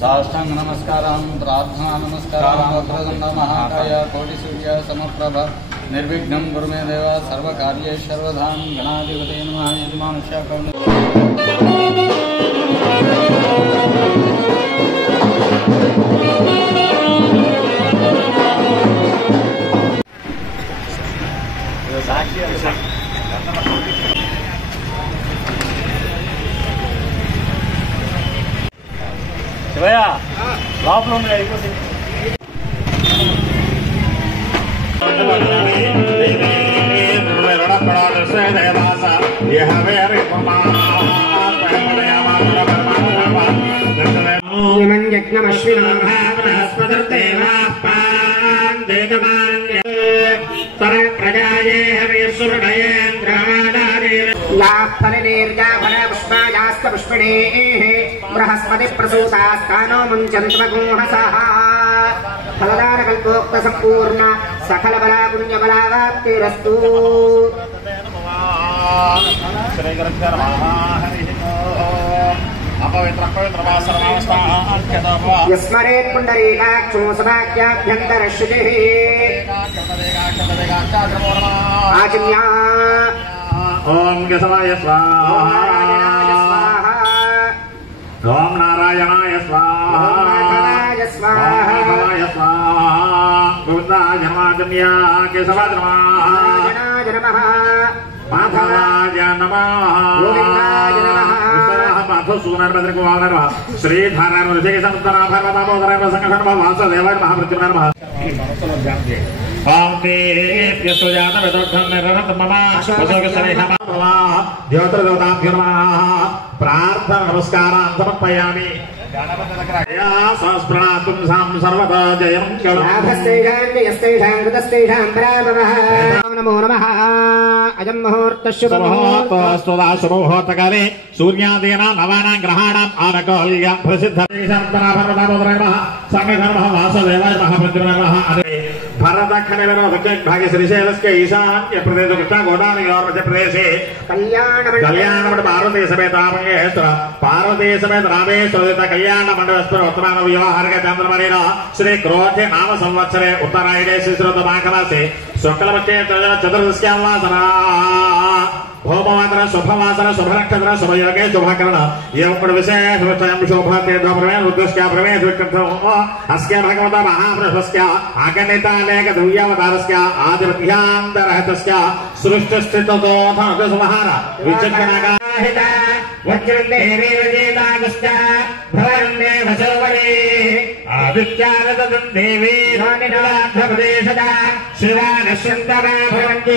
साष्टांग नमस्कारां प्रार्थना नमस्कारां वक्रतुंड महाकाय कोटि सूर्य समप्रभ निर्विघ्नं कुरु मे देव सर्वकार्येषु सर्वदा गणाधिपते नमः यजमानस्य करुण శివయ్య లోపల ఉంది అయిపోతుంది बृहस्पति प्रसूतास्तानो मुञ्चन्त्वगुंहसः फलदानकल्पोक्त सम्पूर्ण सकल बला पुण्य बलावाप्तिरस्तु। यस्मरेत् पुण्डरीकाक्षो सभाख्याभ्यन्तरश्रुतिः आचम्या ओम केशवाय स्वाहा ओम नारायणाय स्वाहा माधवाय स्वाहा गोविंदाय नमः केशवाय नमः माधवाय नमः गोविंदाय नमः माधव सुनर भद्र कुमार नमः श्री धारण ऋषिकेश समुद्र भरदामोदर संघटन वासुदेवाय महाप्रतिमाय नमः ओम तेभ्यो जात वेदोद्धं निरत मम वसोगसरेह ज्योतिर्देवताभ्यो नमः प्रार्थना नमस्कारान् समर्पयामि गणपतिनग्रहया संस्मृणातुं सर्वदा जयं करुणाभस्तेषां कृतस्तेषां पराभवः नमो नमः अयं मुहूर्तः शुभमुहूर्तकाले सूर्यादीनां नवानां ग्रहाणाम् आनकौल्य प्रसिद्धेशान्तराभरदामोदराय नमः संघधर्मः वासुदेवाय महाप्रतिमाय नमः भागे श्रीशैलस्य ईशान्य प्रदेश कृष्णगोदावरी प्रदेशे कल्याण पार्वती समेत पार्वती समेत रामेश्वर कल्याण मंडल वर्तमान व्यवहारिक चंद्रमणिन श्री क्रोधे नाम संवत्सरे उत्तरायणे श्रीश्रोत माघमासे शुक्लपक्षे चतुर्दश्यां वासरा भौमवासर शुभवासर शुभनक्षत्र शुभयोगे शुभकर्ण एवं विशेष शोभते रुद्रस्या प्रवेश अस्य भगवता महापुरुषस्य आगणितानेक दिव्यावतारस्य आदिपत्यान्तरहितस्य सृष्टिस्थितोऽथसंहार विचक्षणागाहित वज्रदेवीरजेतागश्च भवन्ने वसोवरे आदित्यानतदेवी रानिनाथप्रदेशदा शिवानश्यन्तरा भवन्ति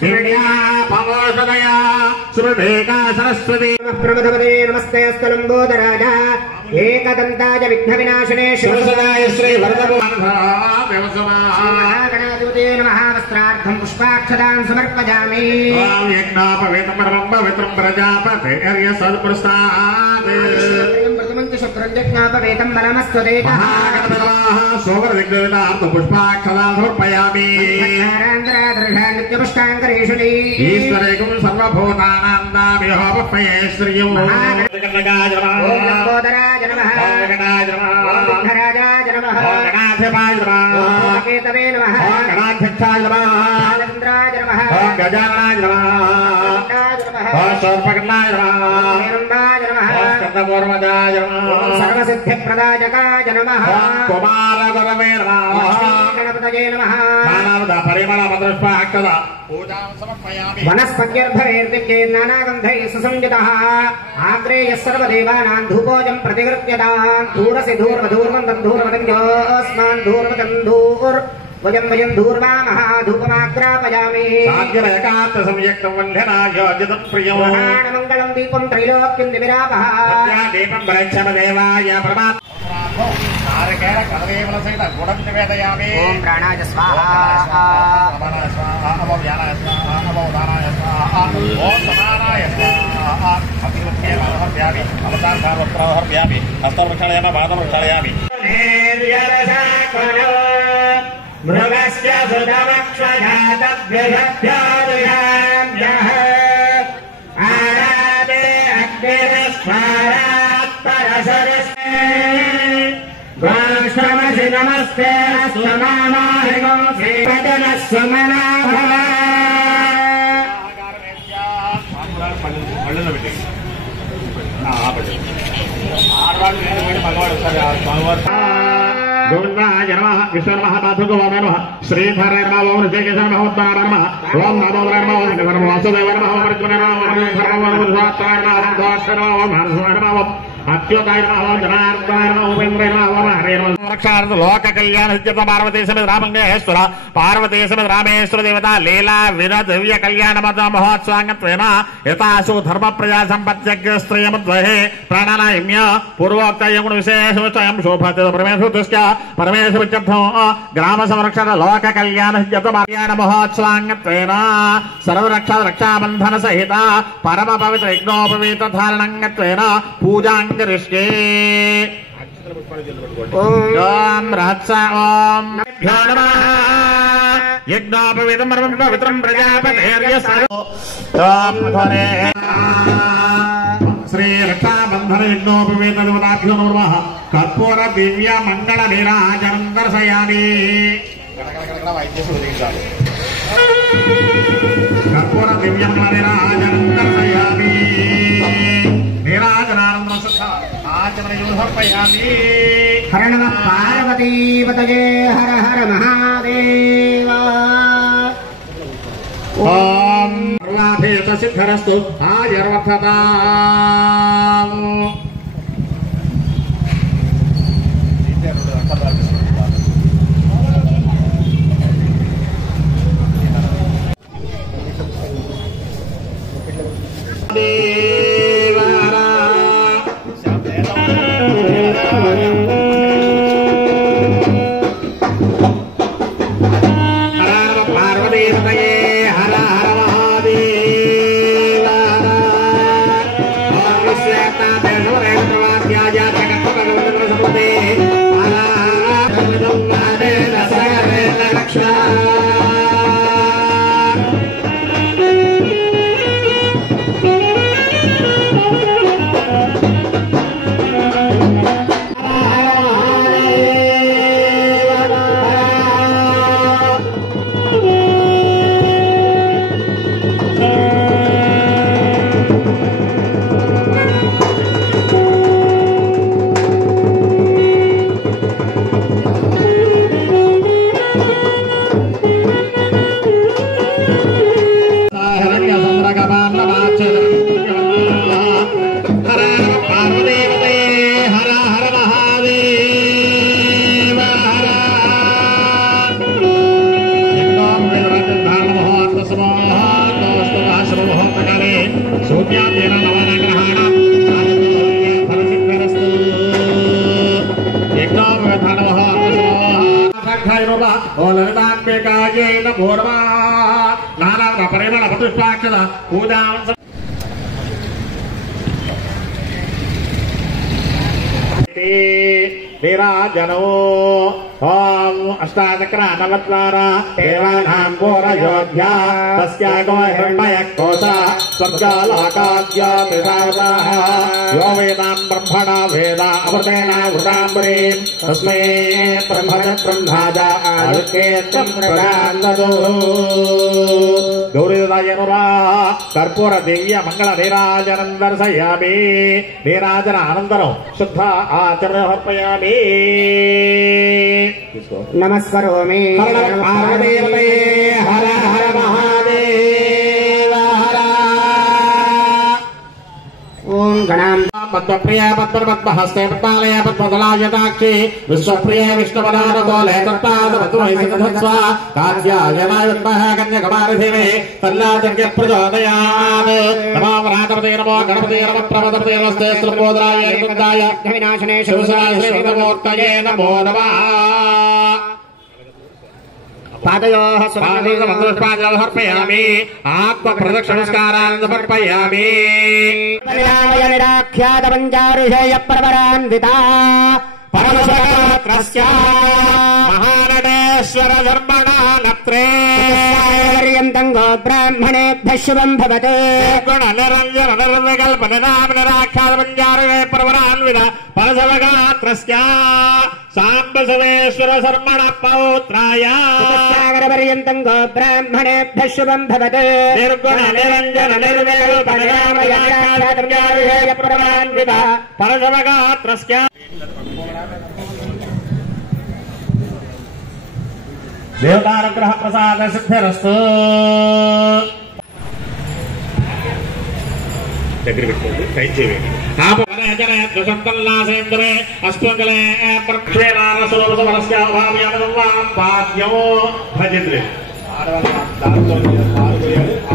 शिवण्या पवोषदया सुरभेका सरस्वती प्रमथपदे नमस्ते स्तलम्बोदराज एकदन्ताय विघ्नविनाशने शिवसदाय श्री वरदगणाधिपते नमः वस्त्रार्थं पुष्पाक्षतां समर्पयामि यज्ञोपवीतं परमं पवित्रं प्रजापते अर्यसत्पुरस्तात् प्रथमं च शुक्रं यज्ञोपवीतं बलमस्त्वदेकः सोमरदिग्देवतार्थं पुष्पाक्षतां समर्पयामि नित्यपुष्टाङ्करेषुति ईश्वरेकं सर्वभूतानां दामिहोपये श्रियो कन्नगाय नमः लम्बोदराय नमः गणाय नमः विघ्नराजाय नमः गणाधिपाय नमः केतवे नमः गणाध्यक्षाय नमः आनन्द्राय नमः गजाननाय नमः सर्वकर्णाय नमः हिरण्डाय नमः स्कन्दपूर्वजाय नमः सर्वसिद्धिप्रदायकाय नमः कुमारगुरवे नमः गणपतये नमः मानवद परिमलमधुष्पाक्षदा पूजां समर्पयामि वनस्पत्यर्धवेर्दिके नानागन्धैः सुसंयुतः आग्रेयः सर्वदेवानां धूपोऽयं प्रतिगृह्यतां धूरसि धूर्वधूर्वन्दं धूर्वदन्योऽस्मान् धूर्वदन्धूर् वयं धूर्वामः धूपमाग्रापयामि साग्रयकात् संयुक्तं वह्निनायोजितं प्रियं महामङ्गलं दीपं त्रैलोक्यं दिविरापः दीपं प्रयच्छम देवाय परमात्मा नारकेण कदलीफल सहित गुडं निवेदयामि ओम प्राणाय स्वाहा प्राणाय स्वाहा अवव्यानाय स्वाहा अवोदानाय स्वाहा ओम समानाय स्वाहा अतिवत्ये मनोहर्यामि अवतार सार्वत्रहर्यामि हस्तवृक्षालयामि पादवृक्षालयामि मृग तद्विषभ्यादुषान्यः आरादे अग्निरस्मारात्परसरस्ते गोष्ठमसि नमस्ते स्वमामाहिगोऽसि वदनः स्वमनाभव गोविंदाय नमः विष्णुर्नमः माधुर्गोवाय नमः श्रीधराय नमः ओम ऋषिकेशाय नमः उत्तराय नमः ओम नमो नारायणाय नमः वासुदेवाय नमः परमात्मने नमः धर्मवाय नमः स्वात्ताय नमः मानसाय नमः अच्युताय नमः जनार्दनाय नमः उपेन्द्राय नमः हरे नमः रक्षार्थ लोक कल्याण सिद्ध पार्वती समेत रामंगेश्वर पार्वती समेत रामेश्वर देवता लीला विनोद दिव्य कल्याण मत महोत्सवांगत्वेन यथाशु धर्म प्रजा संपत्त्यग्र स्त्रियमद्वहे प्राणानायम्य पूर्वोक्त यगुण विशेषोच्चयं शोभते परमेश्वरस्य परमेश्वरत्यर्थो ग्राम संरक्षण लोक कल्याण सिद्ध कल्याण महोत्सवांगत्वेन सर्वरक्षा रक्षाबंधन सहित परम पवित्र यज्ञोपवीत धारणंगत्वेन पूजां करिष्ये ओम रहत्सा ओम नभ्यो नमः यज्ञोपवीतं परमं पवित्रं प्रजापतेर्यस्य ओम ध्वने श्री रक्षाबंधन यज्ञोपवीत देवताभ्यो नमः कर्पूर दिव्य मंगल नीराजनं दर्शयामि कर्पूर दिव्य मंगल नीराजनं दर्शयामि नीराजनानंदं सत्ता आचमनयोः समर्पयामि हर नमः पार्वतीपतये हर हर महादेव ओम सर्वाभीष्ट सिद्धरस्तु आयुर्वर्धताम् वीराजनो ओम अष्टाचक्रानवद्वारा देवानां घोरयोध्या तस्यागो हिरण्मयः कोशा स्वर्गलोकाद्योतिसावताः यो वेदां ब्रह्मणा वेदा अमृतेन वृताम्बरीं तस्मै ब्रह्मज आदित्यं प्रदान्दतो गौरीदाय नमः कर्पूर दिव्य मंगल नीराजनं दर्शयामि नीराजन अनन्तरं शुद्ध आचमनं समर्पयामि नमस्करोमि पार्वतीपतये हर हर महादेव हर ओम गणां पद्मप्रिय पद्महस्ते पद्मालय पद्मदलायताक्षी विश्वप्रिय विष्णुपदानुकूले तत्पादपद्मैसिकधत्स्व कात्यायनाय विद्मः कन्यकुमारिधीमहि तल्लाजन्य प्रचोदयात् नमो व्रातपते नमो गणपते नमः प्रमदपते नमस्ते श्रीलम्बोदराय विनाशाय विनाशने शिवसाय श्रीमूर्तये नमो नमः पादयोः समर्पयामि आत्म प्रदक्षिणस्कारान् समर्पयामि निराख्यातपञ्चारुषेय परपरान्विता परमसहस्रस्य महानटेश्वर धर्मणा रात्रे पर्यन्तं गो ब्राह्मणेभ्यः शुभं भवतु गुणनिरञ्जननिर्विकल्पनिरामनिराख्यातपञ्जारे प्रवरान्वित परसवगात्रस्य साम्बसवेश्वर शर्मण पौत्राय पर्यन्तं गो ब्राह्मणेभ्यः शुभं भवतु निर्गुणनिरञ्जननिर्विकल्पनिरामनिराख्यातपञ्जारे प्रवरान्वित परसवगात्रस्य देवतानुग्रह प्रसाद सिद्धिरस्तु దగ్గర పెట్టుకోండి టైట్ చేయండి ఆపవనజనయద్వసంతల్లాసేంద్రే అస్త్వగలే ప్రక్షేణారసరోసవరస్య భావ్యమనువాం పాద్యమో భజంద్రే దాంతో పాల్గొయ్యారు ఆ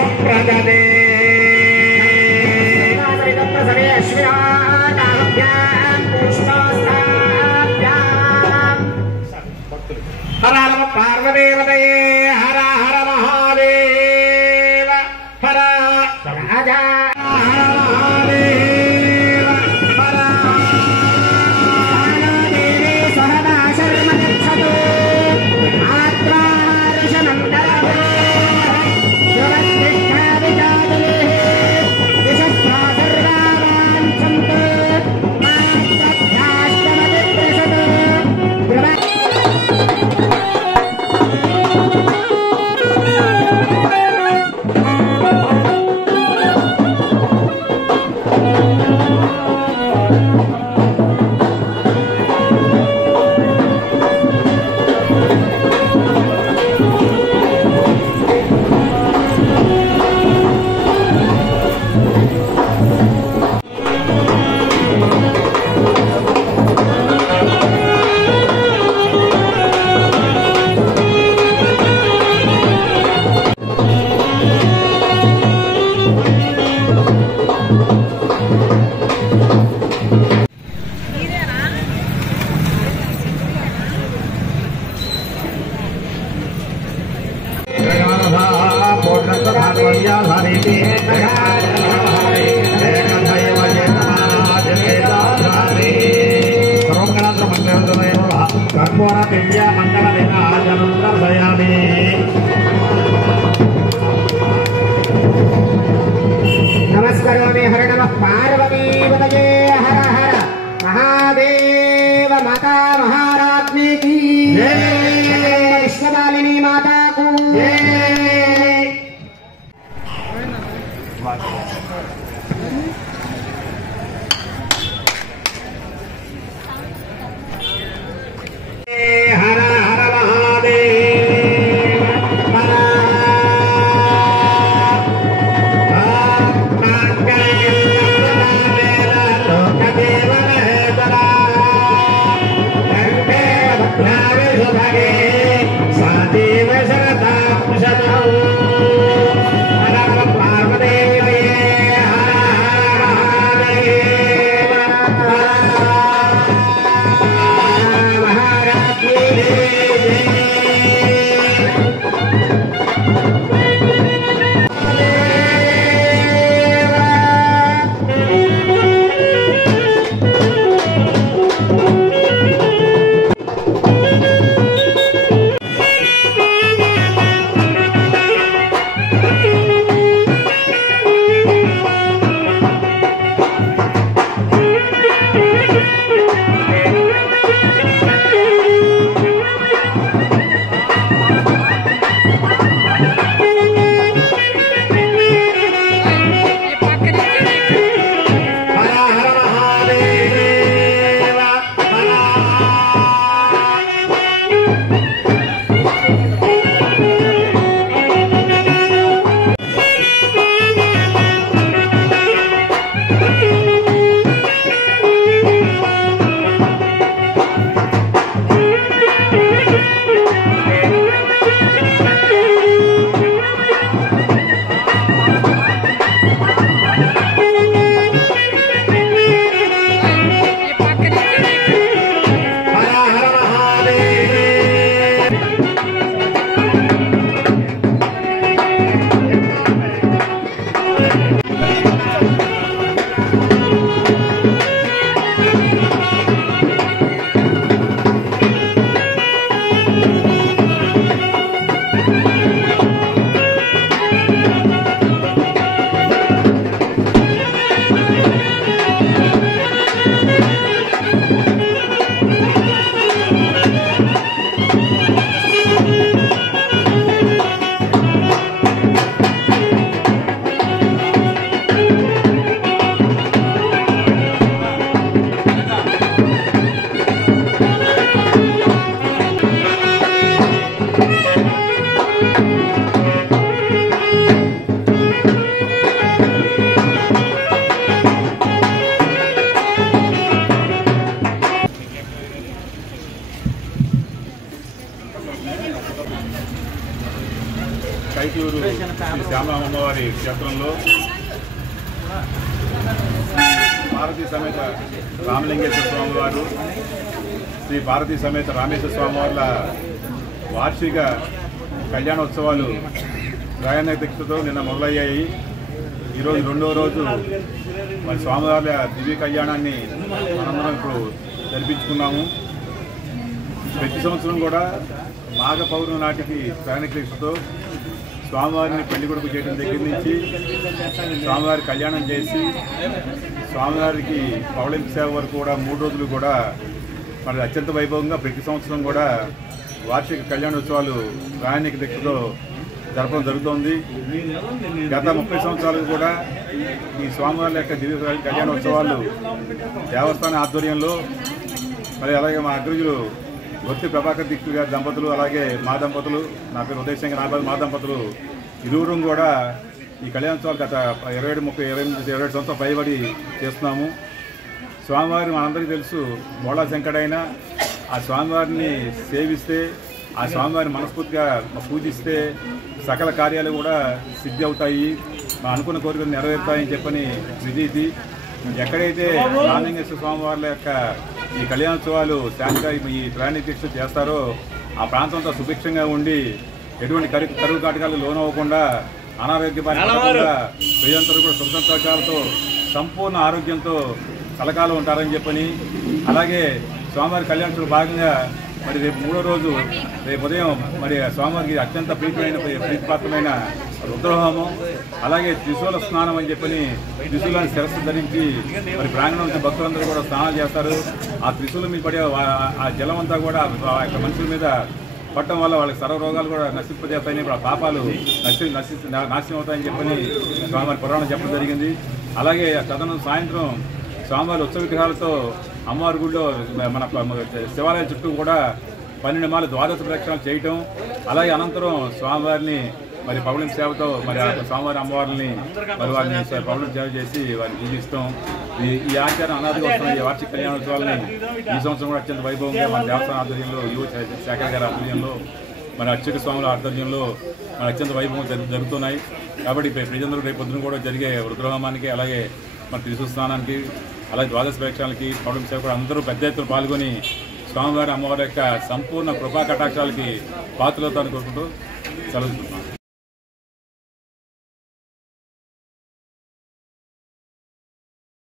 సంప్రజనే హర నమ పార్వదేవతయే హర హర మహాదేవ హర రాజా హర మహాదేవ హర దేవి సహదా శర్మ గచ్చతు नमस्करोमि हर नमः पार्वतीपतये हर हर महादेव माता महाराज्ञी की विश्वमालिनी माता को हर हर महादेव हर కైకూరు శ్రీ శ్యామల అమ్మవారి క్షేత్రంలో భారతీ సమేత రామలింగేశ్వర స్వామి వారు, శ్రీ భారతీ సమేత రామేశ్వర స్వామి వార్ల వార్షిక కళ్యాణోత్సవాలు ప్రయాణ దీక్షతో నిన్న మొదలయ్యాయి. ఈరోజు రెండవ రోజు మరి స్వామివార్ల దివ్య కళ్యాణాన్ని మనందరం ఇప్పుడు జరిపించుకున్నాము. ప్రతి సంవత్సరం కూడా మాఘ పౌర్ణమి నాటికి ప్రయాణ దీక్షతో స్వామివారిని పెళ్లి కొడుకు చేయడం దగ్గర నుంచి స్వామివారి కళ్యాణం చేసి స్వామివారికి పౌళింపు సేవ వరకు కూడా 3 రోజులు కూడా మరి అత్యంత వైభవంగా ప్రతి సంవత్సరం కూడా వార్షిక కళ్యాణోత్సవాలు ప్రయాణిక దీక్షతో జరపడం జరుగుతోంది. గత 30 సంవత్సరాలు కూడా ఈ స్వామివారి యొక్క దివ్య కళ్యాణోత్సవాలు దేవస్థాన ఆధ్వర్యంలో మరి అలాగే మా అగ్రజులు గొత్తి ప్రభాకర్ దీక్షిత్ గారి దంపతులు, అలాగే మా దంపతులు, నా పేరు ఉదయశంకర్ నాబాద్, మా దంపతులు ఇరువురం కూడా ఈ కళ్యాణోత్సవాలు గత 27, 30, 28, 27 సంవత్సరాలు పైబడి చేస్తున్నాము. స్వామివారి మనందరికీ తెలుసు, బోళా శంకడైనా ఆ స్వామివారిని సేవిస్తే, ఆ స్వామివారిని మనస్ఫూర్తిగా పూజిస్తే సకల కార్యాలు కూడా సిద్ధి అవుతాయి, మా అనుకున్న కోరికలు నెరవేరుతాయని చెప్పని విధీతి. ఎక్కడైతే రామలింగేశ్వర స్వామివార్ల యొక్క ఈ కళ్యాణోత్సవాలు శాంతిగా ఈ ప్రయాణ దీక్ష చేస్తారో ఆ ప్రాంతంతో సుభిక్షంగా ఉండి ఎటువంటి కరువు కాటకాలు లోనవ్వకుండా అనారోగ్య బారిన ప్రజలందరూ కూడా సుఖ సంతోషాలతో సంపూర్ణ ఆరోగ్యంతో కలకాలం ఉంటారని చెప్పని, అలాగే స్వామివారి కళ్యాణోత్సవం భాగంగా మరి రేపు 3వ రోజు రేపు ఉదయం మరి స్వామివారికి అత్యంత ప్రీతిపాత్రమైన రుద్రహోమం, అలాగే త్రిశూల స్నానం అని చెప్పని త్రిశూలాన్ని శిరస్సు ధరించి మరి ప్రాంగణం నుంచి భక్తులందరూ కూడా స్నానాలు చేస్తారు. ఆ త్రిశూలం మీద పడే ఆ జలం అంతా కూడా ఆ యొక్క మనుషుల మీద పట్టడం వల్ల వాళ్ళకి సర్వ రోగాలు కూడా నశింపజేస్తాయని, ఇప్పుడు ఆ పాపాలు నాశనం అవుతాయని చెప్పని స్వామివారి పురాణం చెప్పడం జరిగింది. అలాగే తదనం సాయంత్రం స్వామివారి ఉత్సవ విగ్రహాలతో అమ్మవారి గుడిలో మన శివాలయం చుట్టూ కూడా 12 మాల ద్వాదశ ప్రదక్షిణాలు చేయటం, అలాగే అనంతరం స్వామివారిని మరి పౌళింపు సేవతో మరి స్వామివారి అమ్మవారిని మరి వారిని పౌళింపు సేవ చేసి వారిని పూజిస్తాం. ఈ ఆచారం అనాదిగా వస్తున్న ఈ వార్షిక కళ్యాణోత్సవాలని ఈ సంవత్సరం కూడా అత్యంత వైభవంగా మన దేవస్థాన ఆధ్వర్యంలో యువ శేఖర్ గారి ఆధ్వర్యంలో మన అర్చక స్వాముల ఆధ్వర్యంలో మన అత్యంత వైభవం జరుగుతున్నాయి. కాబట్టి ప్రజలందరూ రేపు పొద్దున కూడా జరిగే రుద్రహోమానికి, అలాగే మన త్రిశూల స్నానానికి, అలాగే ద్వాదశ ప్రదక్షిణాలకి పౌళింపు సేవ కూడా అందరూ పెద్ద ఎత్తున పాల్గొని స్వామివారి అమ్మవారి యొక్క సంపూర్ణ కృపా కటాక్షాలకి పాత్రలతో కోరుకుంటూ సెలవుకుంటున్నాం.